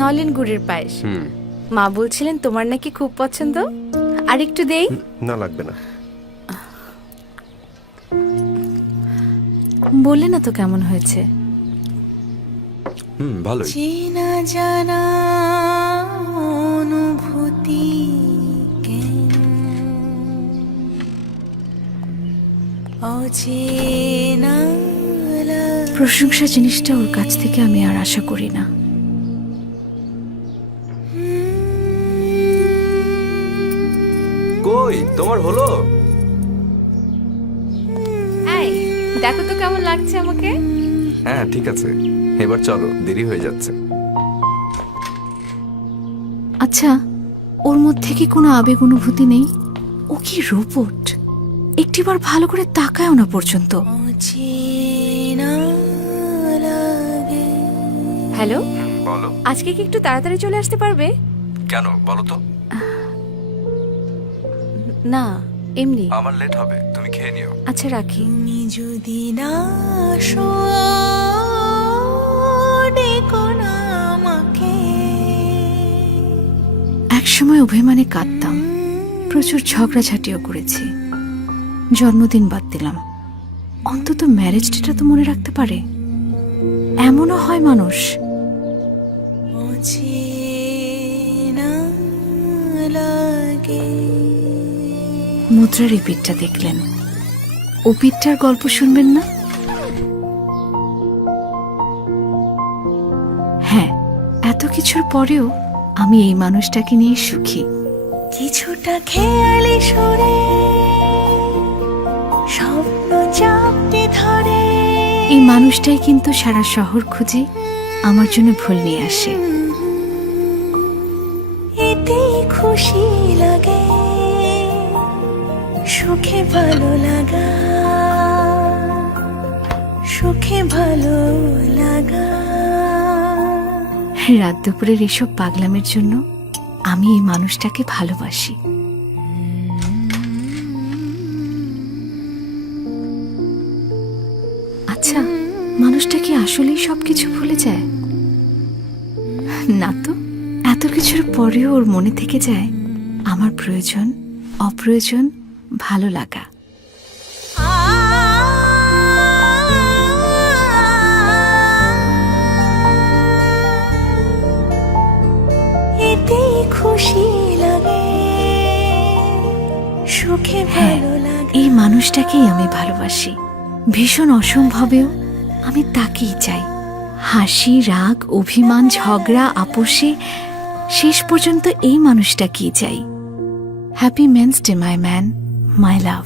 নলেন গুড়ের পায়েস। মা বলছিলেন তোমার নাকি খুব পছন্দ। আর একটু দেই? না, লাগবে না। বললে না তো কেমন হয়েছে। ভালোই। চেনা জানা অনুভূতি অচেনা। প্রশংসা জিনিসটা ওর কাছ থেকে আমি আর আশা করি না। কই তোমার হলো? এই দেখো তো কেমন লাগছে আমাকে। হ্যাঁ ঠিক আছে, এবার চলো, দেরি হয়ে যাচ্ছে। আচ্ছা, ওর মধ্যে কি কোনো আবেগ অনুভূতি নেই? ও কি রোবট? একটিবার ভালো করে তাকায়ও না পর্যন্ত। হ্যালো, বলো। আজকে কি একটু তাড়াতাড়ি চলে আসতে পারবে? কেন বলো তো? না, এমনি। আমার লেট হবে, তুমি খেয়ে নিও। আচ্ছা রাখি। তুমি যদি না একসময় অভিমানে কাঁদতাম, প্রচুর ঝগড়াঝাটিও করেছি, জন্মদিন বাদ দিলাম। অন্তত ম্যারেজ ডেটা তো মনে রাখতে পারে। এমনও হয় মানুষ। মুদ্রার এই পিঠটা দেখলেন, ও পিঠটার গল্প শুনবেন না? হ্যাঁ, এত কিছুর পরেও আমি এই মানুষটাকে নিয়ে সুখী। কিছুটা খেয়ালি সরে স্বপ্ন চাপতে ধরে। এই মানুষটাই কিন্তু সারা শহর খুঁজে আমার জন্য ফুল নিয়ে আসে। এতে খুশি লাগে, সুখে ভালো লাগা, সুখে ভালো লাগা। রাত দুপুরের এসব পাগলামের জন্য আমি এই মানুষটাকে ভালোবাসি। আচ্ছা, মানুষটা কি আসলেই সবকিছু ভুলে যায়? না তো, এত কিছুর পরেও ওর মনে থেকে যায় আমার প্রয়োজন, অপ্রয়োজন, ভালো লাগা। এতে খুশি লাগে, সুখে ভালো লাগে। এই মানুষটাকেই আমি ভালোবাসি। ভীষণ অসম্ভবেও আমি তাকেই চাই। হাসি, রাগ, অভিমান, ঝগড়া, আপোষে শেষ পর্যন্ত এই মানুষটাকেই চাই। Happy men's day my man, my love.